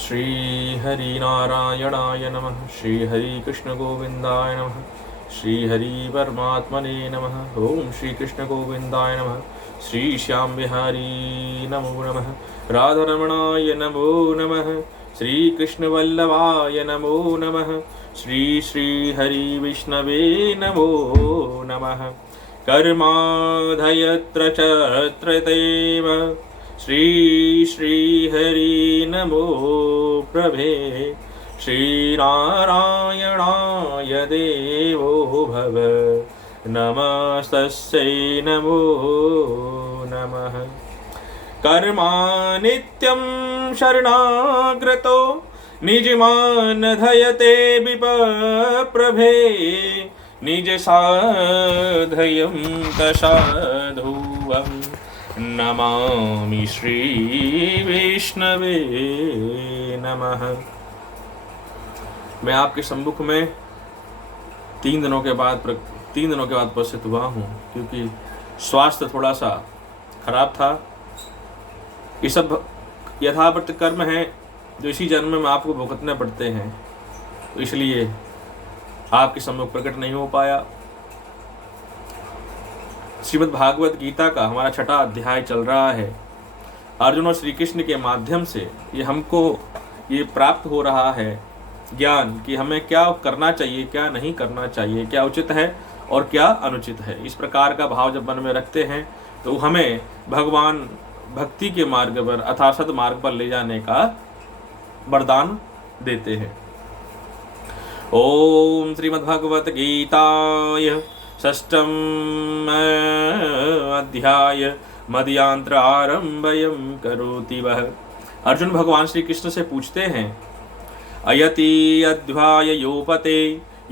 श्री हरि नारायणाय नमः। श्री हरि कृष्ण गोविंदाय नमः। श्री हरि परमात्मने नमः। ओम श्री कृष्ण गोविंदाय नमः। श्री श्याम बिहारी नमो नमः। राधारमणाय नमो नमः। श्री कृष्ण वल्लभाय नमो नमः। श्री श्री हरि विष्णवे नमो नमः। कर्माधयत्र चत्रतेव श्री श्री हरि नमो प्रभे। श्री नारायणाय देवो भव। नमस्तस्यै नमो नमः। कर्मा नित्यं शरणागतो निजमान धयते विप्रभे। निज साधयं तसाधुवं नमामि श्री विष्णवे नमः। मैं आपके सम्मुख में 3 दिनों के बाद उपस्थित हुआ हूँ, क्योंकि स्वास्थ्य थोड़ा सा खराब था। ये सब यथावत कर्म हैं जो इसी जन्म में आपको भुगतने पड़ते हैं, तो इसलिए आपके सम्मुख प्रकट नहीं हो पाया। श्रीमद् भागवत गीता का हमारा 6वां अध्याय चल रहा है। अर्जुन और श्री कृष्ण के माध्यम से हमको ये प्राप्त हो रहा है ज्ञान कि हमें क्या करना चाहिए, क्या नहीं करना चाहिए, क्या उचित है और क्या अनुचित है। इस प्रकार का भाव जब मन में रखते हैं तो हमें भगवान भक्ति के मार्ग पर अर्थात सद मार्ग पर ले जाने का वरदान देते हैं। ओम श्रीमद्भगवत गीताय 6म् अध्याय मदयांत्र आरंभयं करोति वः। अर्जुन भगवान श्री कृष्ण से पूछते हैं, अयति अध्याय योपते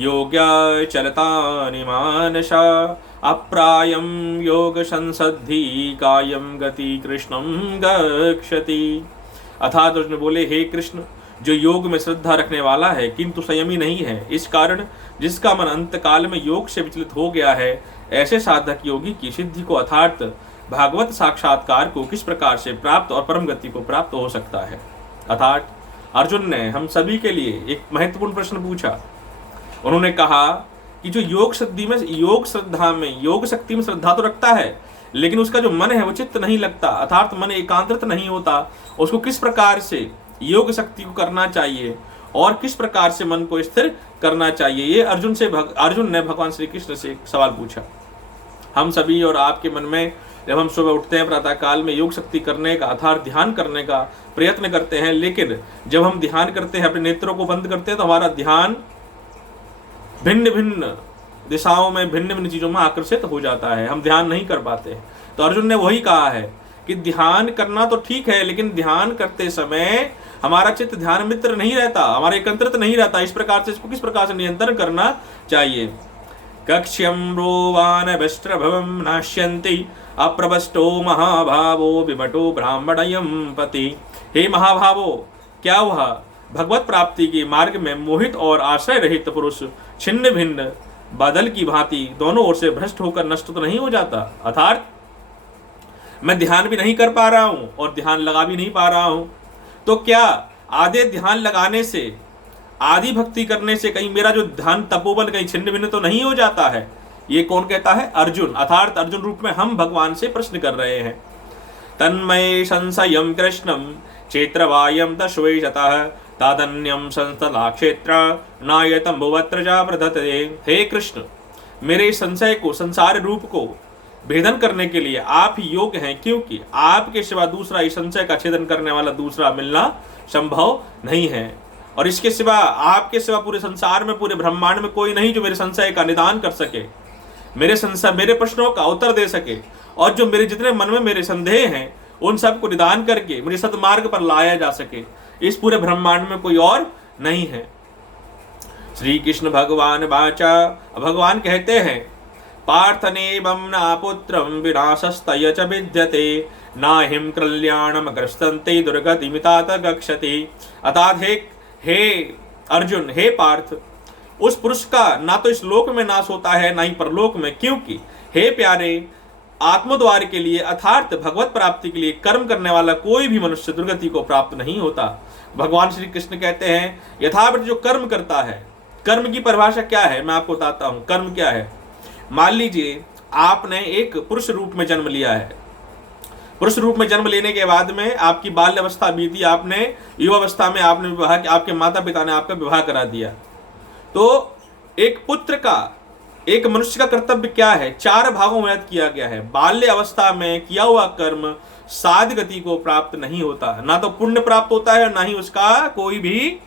योग्या चलतानि मानसा अप्रायं योग संसद्धि कायं गति कृष्णं गच्छति। अर्थात अर्जुन बोले, हे कृष्ण, जो योग में श्रद्धा रखने वाला है किंतु संयमी नहीं है, इस कारण जिसका मन अंत काल में योग से विचलित हो गया है, ऐसे साधक योगी की सिद्धि को अर्थात भागवत साक्षात्कार को किस प्रकार से प्राप्त और परम गति को प्राप्त हो सकता है। अर्थात अर्जुन ने हम सभी के लिए एक महत्वपूर्ण प्रश्न पूछा। उन्होंने कहा कि जो योग शक्ति में श्रद्धा तो रखता है, लेकिन उसका जो मन है वो चित्त नहीं लगता, अर्थात मन एकांतरित नहीं होता। उसको किस प्रकार से योग शक्ति को करना चाहिए और किस प्रकार से मन को स्थिर करना चाहिए, ये अर्जुन ने भगवान श्री कृष्ण से एक सवाल पूछा। हम सभी और आपके मन में जब हम सुबह उठते हैं प्रातः काल में योग शक्ति करने का अर्थात ध्यान करने का प्रयत्न करते हैं, लेकिन जब हम ध्यान करते हैं, अपने नेत्रों को बंद करते हैं, तो हमारा ध्यान भिन्न भिन्न दिशाओं में भिन्न भिन्न चीजों में आकर्षित हो जाता है, हम ध्यान नहीं कर पाते। तो अर्जुन ने वही कहा है कि ध्यान करना तो ठीक है, लेकिन ध्यान करते समय हमारा चित्त ध्यान मित्र नहीं रहता, हमारा एकत्रित नहीं रहता। इस प्रकार से इसको किस प्रकार से नियंत्रण करना चाहिए। कक्ष्यम रोवान वस्त्रभवम नाश्यन्ति अप्रवष्टो महाभावो विमटो ब्राह्मणयम पति। हे महाभावो, क्या हुआ? भगवत प्राप्ति के मार्ग में मोहित और आश्रय रहित पुरुष छिन्न भिन्न बादल की भांति दोनों ओर से भ्रष्ट होकर नष्ट तो नहीं हो जाता। अर्थात मैं ध्यान भी नहीं कर पा रहा हूं और ध्यान लगा भी नहीं पा रहा हूं, तो क्या आधे ध्यान लगाने से, आधी भक्ति करने से कहीं मेरा जो ध्यान तपोबल कहीं छिन्न भिन्न तो नहीं हो जाता है? ये कौन कहता है? अर्जुन। अर्थात अर्जुन रूप में हम भगवान से प्रश्न कर रहे हैं। तन्मय संशयं कृष्णं क्षेत्रवायं दश्वेशतः तादन्यं संस्थला क्षेत्र नायतम भुवत्र जा प्रदत्ते। हे कृष्ण, मेरे संशय को, संसार रूप को भेदन करने के लिए आप ही योग्य हैं, क्योंकि आपके सिवा दूसरा इस संशय का छेदन करने वाला दूसरा मिलना संभव नहीं है। और इसके सिवा, आपके सिवा पूरे संसार में, पूरे ब्रह्मांड में कोई नहीं जो मेरे संशय का निदान कर सके, मेरे प्रश्नों का उत्तर दे सके, और जो मेरे जितने मन में मेरे संदेह हैं उन सब को निदान करके मुझे सतमार्ग पर लाया जा सके। इस पूरे ब्रह्मांड में कोई और नहीं है। श्री कृष्ण भगवान वाचा, भगवान कहते हैं, पार्थनेवं न पुत्रं विनाशस्तय च विद्यते नाहिं कल्याणम ग्रस्तन्ते दुर्गतिमितात गच्छति। अर्थात हे अर्जुन, हे पार्थ, उस पुरुष का ना तो इस लोक में नाश होता है ना ही परलोक में, क्योंकि हे प्यारे, आत्मद्वार के लिए अर्थात भगवत प्राप्ति के लिए कर्म करने वाला कोई भी मनुष्य दुर्गति को प्राप्त नहीं होता। भगवान श्री कृष्ण कहते हैं यथावत जो कर्म करता है, कर्म की परिभाषा क्या है मैं आपको बताता हूं। कर्म क्या है? मान लीजिए आपने एक पुरुष रूप में जन्म लिया है। पुरुष रूप में जन्म लेने के बाद में आपकी बाल्य अवस्था बीती, आपने युवावस्था में आपने विवाह, आपके माता पिता ने आपका विवाह करा दिया। तो एक पुत्र का, एक मनुष्य का कर्तव्य क्या है? 4 भागों में किया गया है। बाल्य अवस्था में किया हुआ कर्म साध गति को प्राप्त नहीं होता, ना तो पुण्य प्राप्त होता है, ना ही उसका कोई भी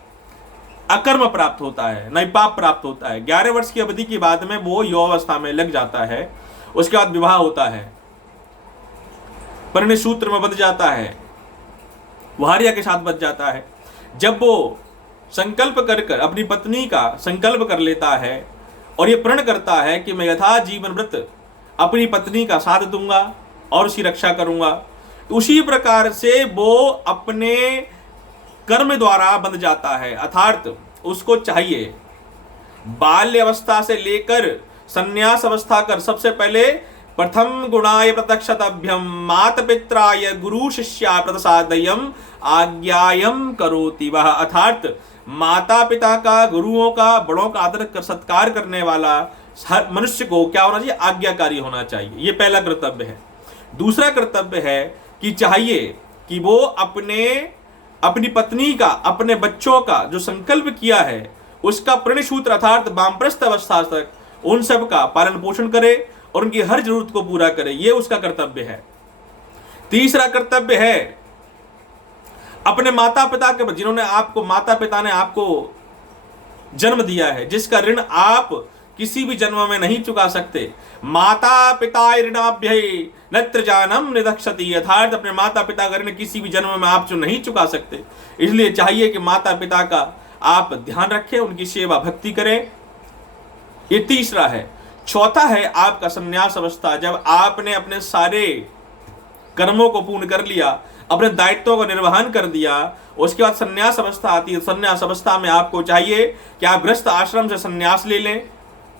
अकर्म प्राप्त होता है, ना ही पाप प्राप्त होता है। 11 वर्ष की अवधि के बाद में वो युवावस्था में लग जाता है, उसके बाद विवाह होता है, परिणय सूत्र में बंध जाता है, वार्या के साथ बच जाता है। जब वो संकल्प कर अपनी पत्नी का संकल्प कर लेता है और ये प्रण करता है कि मैं यथा जीवन व्रत अपनी पत्नी का साथ दूंगा और उसकी रक्षा करूंगा, तो उसी प्रकार से वो अपने कर्म द्वारा बंध जाता है। अर्थात उसको चाहिए बाल्य अवस्था से लेकर संन्यास अवस्था कर सबसे पहले प्रथम गुणाय प्रत्यक्षतभ्यम मात पित्राय गुरु शिष्या प्रसादयम आज्ञायम करोति वह। अर्थात माता पिता का, गुरुओं का, बड़ों का आदर कर सत्कार करने वाला हर मनुष्य को क्या होना चाहिए? आज्ञाकारी होना चाहिए। ये पहला कर्तव्य है। दूसरा कर्तव्य है कि चाहिए कि वो अपनी पत्नी का, अपने बच्चों का जो संकल्प किया है उसका प्रणसूत्र अर्थात वामप्रस्थ अवस्था तक उन सब का पालन पोषण करे और उनकी हर जरूरत को पूरा करे, ये उसका कर्तव्य है। तीसरा कर्तव्य है अपने माता पिता के, जिन्होंने आपको, माता पिता ने आपको जन्म दिया है, जिसका ऋण आप किसी भी जन्म में नहीं चुका सकते। माता पिता ऋणाभ्यय नत्र जानम निदक्षति। यथार्थ अपने माता पिता का ऋण किसी भी जन्म में आप जो नहीं चुका सकते, इसलिए चाहिए कि माता पिता का आप ध्यान रखें, उनकी सेवा भक्ति करें। ये तीसरा है। चौथा है आपका संन्यास अवस्था। जब आपने अपने सारे कर्मों को पूर्ण कर लिया, अपने दायित्वों का निर्वहन कर दिया, उसके बाद संन्यास अवस्था आती है। संन्यास अवस्था में आपको चाहिए कि आप गृहस्थ आश्रम से संन्यास ले लें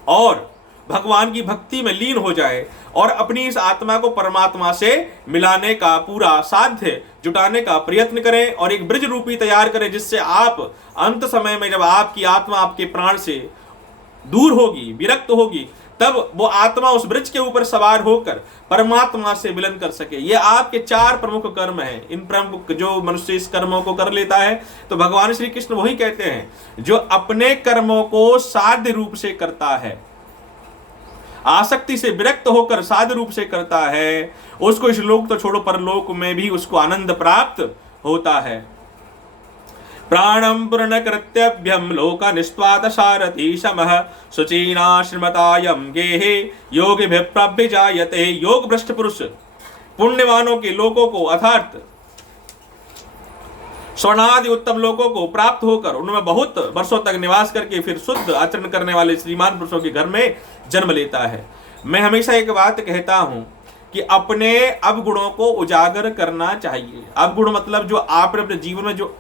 और भगवान की भक्ति में लीन हो जाए और अपनी इस आत्मा को परमात्मा से मिलाने का पूरा साध्य जुटाने का प्रयत्न करें और एक ब्रज रूपी तैयार करें, जिससे आप अंत समय में जब आपकी आत्मा आपके प्राण से दूर होगी, विरक्त होगी, तब वो आत्मा उस ब्रज के ऊपर सवार होकर परमात्मा से मिलन कर सके। ये आपके 4 प्रमुख कर्म हैं। इन प्रमुख जो मनुष्य इस कर्मों को कर लेता है, तो भगवान श्री कृष्ण वही कहते हैं जो अपने कर्मों को साध्य रूप से करता है, आसक्ति से विरक्त होकर साध्य रूप से करता है, उसको इस लोक तो छोड़ो परलोक में भी उसको आनंद प्राप्त होता है। प्राणम पूर्ण कृत्यभ्यम लोका निस्वात सारथी समः शुचीना श्रीमतायम गेहे योग जायते। योग भ्रष्ट पुरुष पुण्यवानों के लोकों को अर्थात स्वर्णादि उत्तम लोकों को प्राप्त होकर उनमें बहुत वर्षों तक निवास करके फिर शुद्ध आचरण करने वाले श्रीमान पुरुषों के घर में जन्म लेता है। मैं हमेशा एक बात कहता हूं कि अपने अवगुणों को उजागर करना चाहिए। अवगुण मतलब जो आपने अपने जीवन में जो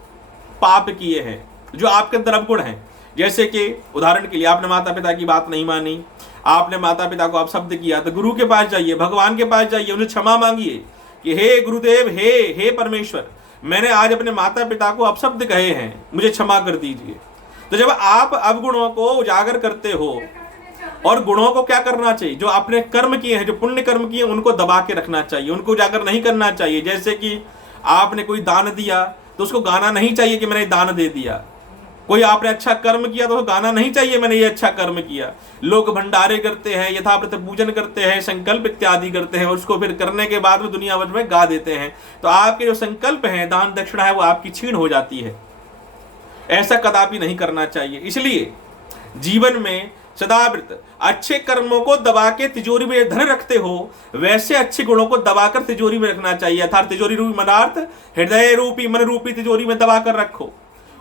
पाप किए हैं, जो आपके अंदर अवगुण हैं। जैसे कि उदाहरण के लिए आपने माता पिता की बात नहीं मानी, आपने माता पिता को अपशब्द किया, तो गुरु के पास जाइए, भगवान के पास जाइए, उन्हें क्षमा मांगिए कि हे गुरुदेव, हे परमेश्वर, मैंने आज अपने माता पिता को अपशब्द कहे हैं, मुझे क्षमा कर दीजिए। तो जब आप अवगुणों को उजागर करते हो, और गुणों को क्या करना चाहिए? जो आपने कर्म किए हैं, जो पुण्य कर्म किए हैं, उनको दबा के रखना चाहिए, उनको उजागर नहीं करना चाहिए। जैसे कि आपने कोई दान दिया तो उसको गाना नहीं चाहिए कि मैंने दान दे दिया। कोई आपने अच्छा कर्म किया तो गाना नहीं चाहिए मैंने ये अच्छा कर्म किया। लोग भंडारे करते हैं, यथाव्रत पूजन करते हैं, संकल्प इत्यादि करते हैं, उसको फिर करने के बाद में दुनिया भर में गा देते हैं। तो आपके जो संकल्प हैं, दान दक्षिणा है, वो आपकी छीण हो जाती है। ऐसा कदापि नहीं करना चाहिए। इसलिए जीवन में सदाव्रत अच्छे कर्मों को दबा के तिजोरी में धन रखते हो, वैसे अच्छे गुणों को दबाकर तिजोरी में रखना चाहिए। अर्थात तिजोरी रूपी मनार्थ हृदय रूपी मन रूपी तिजोरी में दबाकर रखो।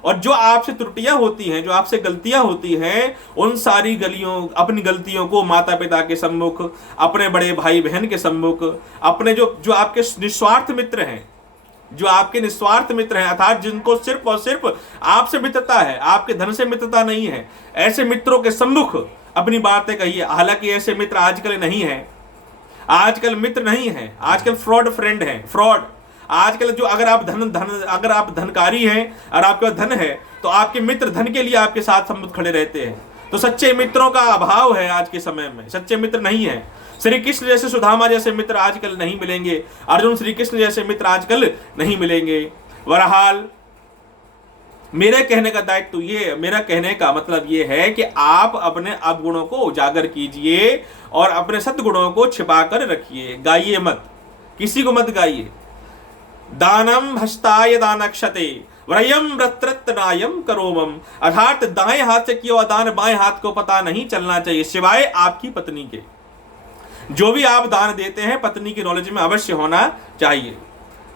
और जो आपसे त्रुटियां होती हैं, जो आपसे गलतियां होती हैं, उन सारी अपनी गलतियों को माता पिता के सम्मुख, अपने बड़े भाई बहन के सम्मुख, अपने जो आपके निस्वार्थ मित्र हैं, जो आपके निस्वार्थ मित्र हैं, अर्थात जिनको सिर्फ और सिर्फ आपसे मित्रता है, आपके धन से मित्रता नहीं है, ऐसे मित्रों के सम्मुख अपनी बातें कहिए। हालांकि ऐसे मित्र आजकल नहीं है। आजकल मित्र नहीं है, आजकल फ्रॉड फ्रेंड है, फ्रॉड। आजकल जो अगर आप धनकारी हैं और आपके पास धन है तो आपके मित्र धन के लिए आपके साथ सम्मुख खड़े रहते हैं। तो सच्चे मित्रों का अभाव है आज के समय में, सच्चे मित्र नहीं है। श्री कृष्ण जैसे, सुदामा जैसे मित्र आजकल नहीं मिलेंगे, अर्जुन श्री कृष्ण जैसे मित्र आजकल नहीं मिलेंगे। बहरहाल मेरे कहने का दायित्व ये, मेरा कहने का मतलब ये है कि आप अपने अवगुणों को उजागर कीजिए और अपने सद्गुणों को छिपा कर रखिए, गाइए मत, किसी को मत गाइए। दानम हस्ताय दानक्षते व्रयम रत्रत्नायम करोमम, अर्थात दाएं हाथ से किया हुआ दान बाएं हाथ को पता नहीं चलना चाहिए, सिवाय आपकी पत्नी के। जो भी आप दान देते हैं पत्नी की नॉलेज में अवश्य होना चाहिए,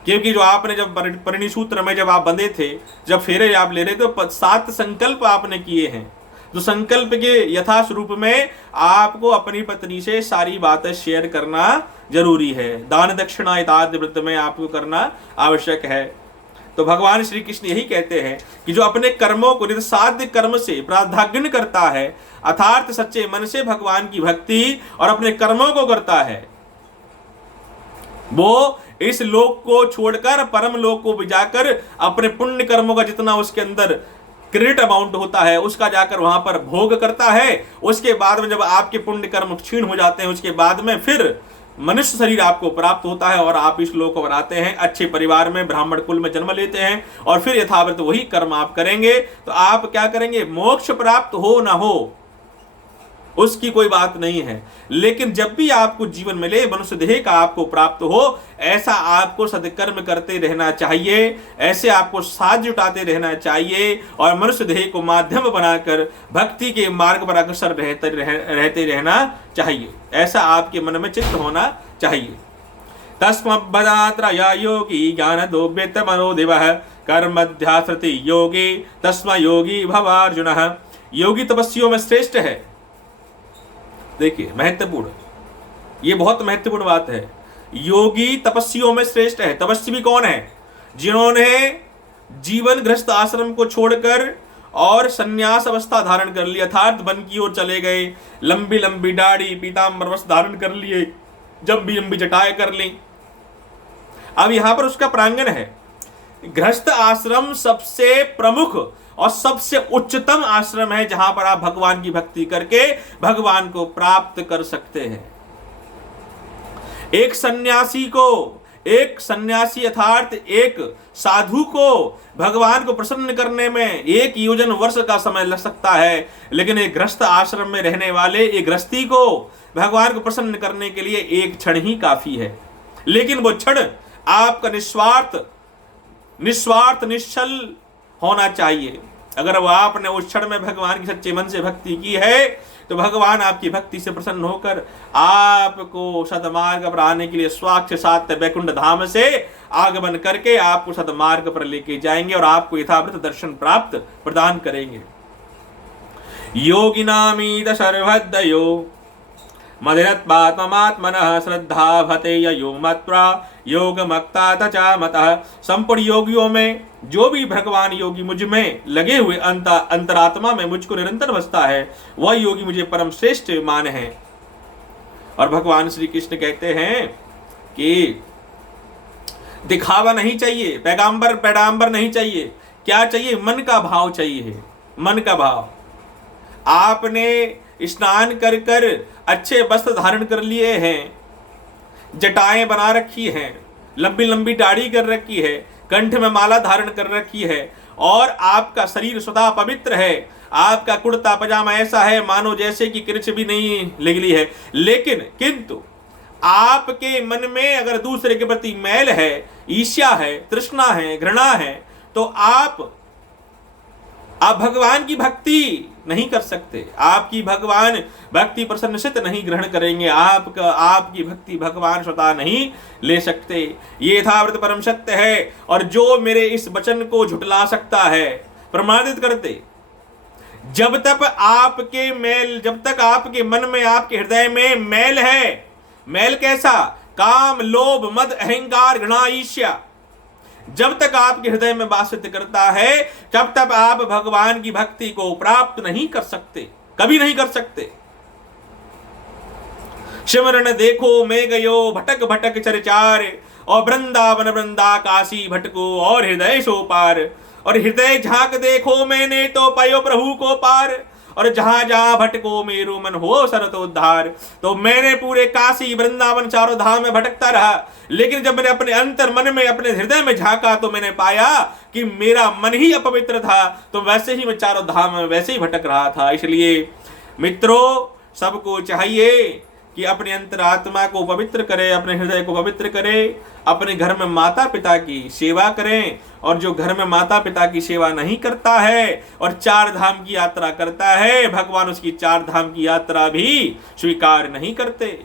क्योंकि जो आपने जब परिणय सूत्र में जब आप बंधे थे, जब फेरे आप ले रहे थे, तो 7 संकल्प आपने किए हैं। तो संकल्प के यथास्वरूप में आपको अपनी पत्नी से सारी बातें शेयर करना जरूरी है। दान दक्षिणा इत्यादि व्रत में आपको करना आवश्यक है। तो भगवान श्री कृष्ण यही कहते हैं कि जो अपने कर्मों को निरसाध्य कर्म से प्राधान्य करता है, अर्थात सच्चे मन से भगवान की भक्ति और अपने कर्मों को करता है, वो इस लोक को छोड़कर परम लोक को भी जाकर अपने पुण्य कर्मों का जितना उसके अंदर क्रेडिट अमाउंट होता है उसका जाकर वहां पर भोग करता है। उसके बाद में जब आपके पुण्य कर्म क्षीण हो जाते हैं, उसके बाद में फिर मनुष्य शरीर आपको प्राप्त होता है और आप इस लोक को बनाते हैं, अच्छे परिवार में ब्राह्मण कुल में जन्म लेते हैं और फिर यथावत वही कर्म आप करेंगे। तो आप क्या करेंगे, मोक्ष प्राप्त हो ना हो उसकी कोई बात नहीं है, लेकिन जब भी आपको जीवन मिले मनुष्य देह का आपको प्राप्त हो, ऐसा आपको सदकर्म करते रहना चाहिए, ऐसे आपको साथ जुटाते रहना चाहिए और मनुष्य देह को माध्यम बनाकर भक्ति के मार्ग पर अग्रसर रहते रहना चाहिए। ऐसा आपके मन में चित्त होना चाहिए। तस्मद्भदात्र योगी ज्ञान दोभ्यत मनोदिवः कर्मध्यासृति योगी तस्म योगी भवार्जुनः। योगी तपस्वियों में श्रेष्ठ है। देखिए महत्वपूर्ण, ये बहुत महत्वपूर्ण बात है। योगी तपस्वियों में श्रेष्ठ है। तपस्वी कौन है? जिन्होंने जीवन गृहस्थ आश्रम को छोड़कर और संन्यास अवस्था धारण कर ली, अर्थात वन की ओर चले गए, लंबी लंबी दाढ़ी पीताम्बर वस्त्र धारण कर लिए, लंबी लंबी जटाएं कर ली। अब यहां पर उसका प्रांगण है। गृहस्थ आश्रम सबसे प्रमुख और सबसे उच्चतम आश्रम है जहां पर आप भगवान की भक्ति करके भगवान को प्राप्त कर सकते हैं। एक सन्यासी अर्थात एक साधु को भगवान को प्रसन्न करने में 1 योजन वर्ष का समय लग सकता है, लेकिन एक गृहस्थ आश्रम में रहने वाले एक गृहस्थी को भगवान को प्रसन्न करने के लिए 1 क्षण ही काफी है। लेकिन वो क्षण आपका निस्वार्थ निश्चल होना चाहिए। अगर वो आपने उस क्षण में भगवान की सच्चे मन से भक्ति की है तो भगवान आपकी भक्ति से प्रसन्न होकर आपको सदमार्ग पर आने के लिए स्वाक्ष सात वैकुंठ धाम से आगमन करके आपको सदमार्ग पर लेके जाएंगे और आपको यथावत दर्शन प्राप्त प्रदान करेंगे। योगिनामीत सर्वदयो मदिरत्मात्मनः श्रद्धा भते यो मत्वा योग मक्ता तचा मतः। संपूर्ण योगियों में जो भी भगवान योगी मुझ में लगे हुए अंतरात्मा में मुझको निरंतर बसता है, वह योगी मुझे परम श्रेष्ठ मान है। और भगवान श्री कृष्ण कहते हैं कि दिखावा नहीं चाहिए, पैगाम्बर नहीं चाहिए। क्या चाहिए? मन का भाव चाहिए। मन का भाव। आपने स्नान कर कर अच्छे वस्त्र धारण कर लिए हैं, जटाएं बना रखी हैं, लंबी लंबी दाढ़ी कर रखी है, कंठ में माला धारण कर रखी है और आपका शरीर सदा पवित्र है, आपका कुर्ता पजामा ऐसा है मानो जैसे कि किरच भी नहीं निकली है, लेकिन किंतु आपके मन में अगर दूसरे के प्रति मैल है, ईर्ष्या है, तृष्णा है, घृणा है, तो आप भगवान की भक्ति नहीं कर सकते। आपकी भगवान भक्ति प्रसन्नचित नहीं ग्रहण करेंगे। आपकी भक्ति भगवान स्वतः नहीं ले सकते। ये यथावत परम सत्य है। और जो मेरे इस वचन को झुटला सकता है, प्रमाणित करते, जब तक आपके मन में, आपके हृदय में मैल है, मैल कैसा? काम, लोभ, मद, अहंकार, घृणा, ईर्ष्या, जब तक आपके हृदय में वासित करता है, तब तक आप भगवान की भक्ति को प्राप्त नहीं कर सकते, कभी नहीं कर सकते। सिमरन देखो मैं गयो भटक भटक चरचार, और वृंदावन वृंदा काशी भटको और हृदय सो पार। और हृदय झांक देखो मैंने तो पायो प्रभु को पार, और जहां जहां भटको मेरो मन हो सरतोद्धार। तो मैंने पूरे काशी वृंदावन चारों धाम में भटकता रहा, लेकिन जब मैंने अपने अंतर मन में अपने हृदय में झांका तो मैंने पाया कि मेरा मन ही अपवित्र था। तो वैसे ही मैं चारों धाम में वैसे ही भटक रहा था। इसलिए मित्रों, सबको चाहिए कि अपने अंतरात्मा को पवित्र करें, अपने हृदय को पवित्र करें, अपने घर में माता पिता की सेवा करें। और जो घर में माता पिता की सेवा नहीं करता है और 4 धाम की यात्रा करता है, भगवान उसकी 4 धाम की यात्रा भी स्वीकार नहीं करते।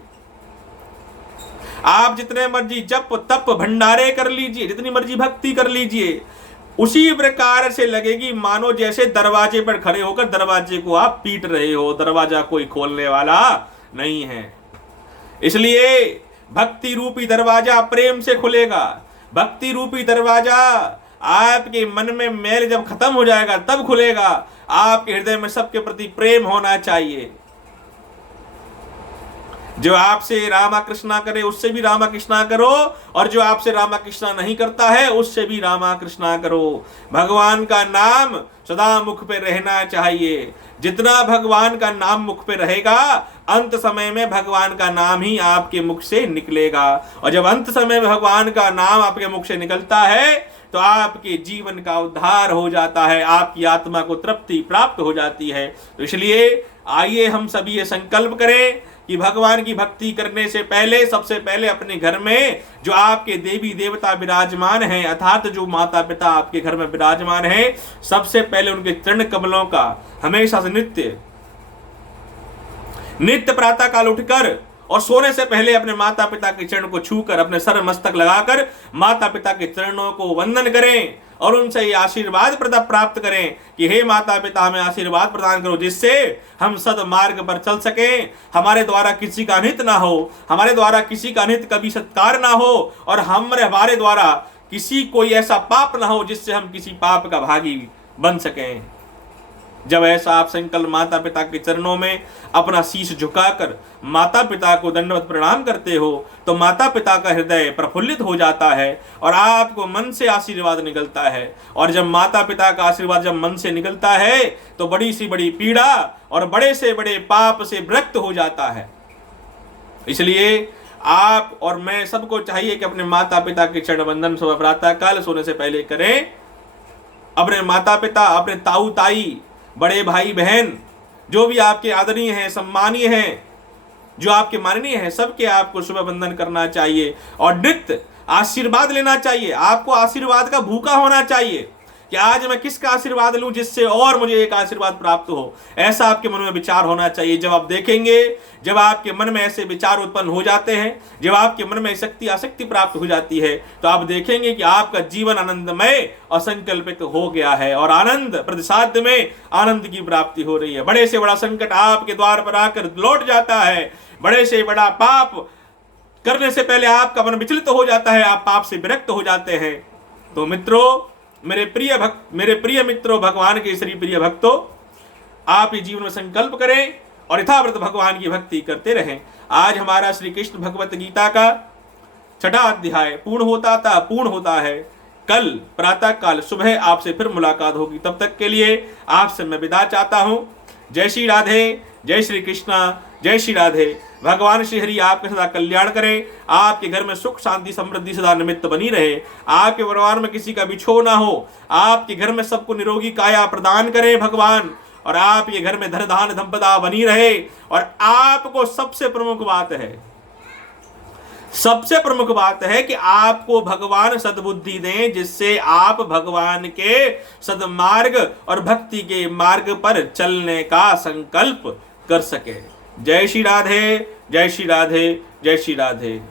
आप जितने मर्जी जप तप भंडारे कर लीजिए, जितनी मर्जी भक्ति कर लीजिए, उसी प्रकार से लगेगी मानो जैसे दरवाजे पर खड़े होकर दरवाजे को आप पीट रहे हो, दरवाजा कोई खोलने वाला नहीं है। इसलिए भक्ति रूपी दरवाजा प्रेम से खुलेगा। भक्ति रूपी दरवाजा आपके मन में मैल जब खत्म हो जाएगा तब खुलेगा। आपके हृदय में सबके प्रति प्रेम होना चाहिए। जो आपसे रामा कृष्णा करे उससे भी रामा कृष्णा करो, और जो आपसे रामा कृष्णा नहीं करता है उससे भी रामा कृष्णा करो। भगवान का नाम सदा मुख पे रहना चाहिए। जितना भगवान का नाम मुख पे रहेगा, अंत समय में भगवान का नाम ही आपके मुख से निकलेगा। और जब अंत समय में भगवान का नाम आपके मुख से निकलता है तो आपके जीवन का उद्धार हो जाता है, आपकी आत्मा को तृप्ति प्राप्त हो जाती है। तो इसलिए आइए हम सभी ये संकल्प करें कि भगवान की भक्ति करने से पहले सबसे पहले अपने घर में जो आपके देवी देवता विराजमान हैं, अर्थात जो माता पिता आपके घर में विराजमान हैं, सबसे पहले उनके चरण कमलों का हमेशा से नित्य प्रातः काल उठकर और सोने से पहले अपने माता पिता के चरण को छूकर अपने सर मस्तक लगाकर माता पिता के चरणों को वंदन करें और उनसे ये आशीर्वाद प्राप्त करें कि हे माता पिता हमें आशीर्वाद प्रदान करो, जिससे हम सदमार्ग पर चल सकें, हमारे द्वारा किसी का अनित ना हो, हमारे द्वारा किसी का अनित कभी सत्कार ना हो, और हमारे द्वारा किसी कोई ऐसा पाप ना हो जिससे हम किसी पाप का भागी बन सकें। जब ऐसा आप संकल्प माता पिता के चरणों में अपना शीश झुकाकर माता पिता को दंडवत प्रणाम करते हो तो माता पिता का हृदय प्रफुल्लित हो जाता है और आपको मन से आशीर्वाद निकलता है। और जब माता पिता का आशीर्वाद जब मन से निकलता है तो बड़ी सी बड़ी पीड़ा और बड़े से बड़े पाप से विरक्त हो जाता है। इसलिए आप और मैं सबको चाहिए कि अपने माता पिता के चरण वंदन सुबह प्रातः काल सोने से पहले करें। अपने माता पिता, अपने ताऊ ताई, बड़े भाई बहन, जो भी आपके आदरणीय हैं, सम्मानीय हैं, जो आपके माननीय हैं, सबके आपको सुबह वंदन करना चाहिए और नित्य आशीर्वाद लेना चाहिए। आपको आशीर्वाद का भूखा होना चाहिए कि आज मैं किसका आशीर्वाद लूं जिससे और मुझे एक आशीर्वाद प्राप्त हो, ऐसा आपके मन में विचार होना चाहिए। जब आप देखेंगे, जब आपके मन में ऐसे विचार उत्पन्न हो जाते हैं, जब आपके मन में शक्ति आसक्ति प्राप्त हो जाती है, तो आप देखेंगे कि आपका जीवन आनंदमय और संकल्पित हो गया है और आनंद प्रतिसाद में आनंद की प्राप्ति हो रही है। बड़े से बड़ा संकट आपके द्वार पर आकर लौट जाता है, बड़े से बड़ा पाप करने से पहले आपका मन विचलित हो जाता है, आप पाप से विरक्त हो जाते हैं। तो मित्रों, मेरे प्रिय मित्रों, भगवान के श्री प्रिय भक्तों, आप ये जीवन में संकल्प करें और यथावत भगवान की भक्ति करते रहें। आज हमारा श्री कृष्ण भगवत गीता का 6वां अध्याय पूर्ण होता है। कल प्रातः काल सुबह आपसे फिर मुलाकात होगी। तब तक के लिए आपसे मैं विदा चाहता हूँ। जय श्री राधे, जय श्री कृष्णा, जय श्री राधे। भगवान श्री हरि आपके सदा कल्याण करें, आपके घर में सुख शांति समृद्धि सदा निमित्त बनी रहे, आपके परिवार में किसी का बिछो ना हो, आपके घर में सबको निरोगी काया प्रदान करें भगवान, और आपके घर में धन धान संपदा बनी रहे। और आपको सबसे प्रमुख बात है कि आपको भगवान सद्बुद्धि दें, जिससे आप भगवान के सद्मार्ग और भक्ति के मार्ग पर चलने का संकल्प कर सके। जय श्री राधे, जय श्री राधे, जय श्री राधे।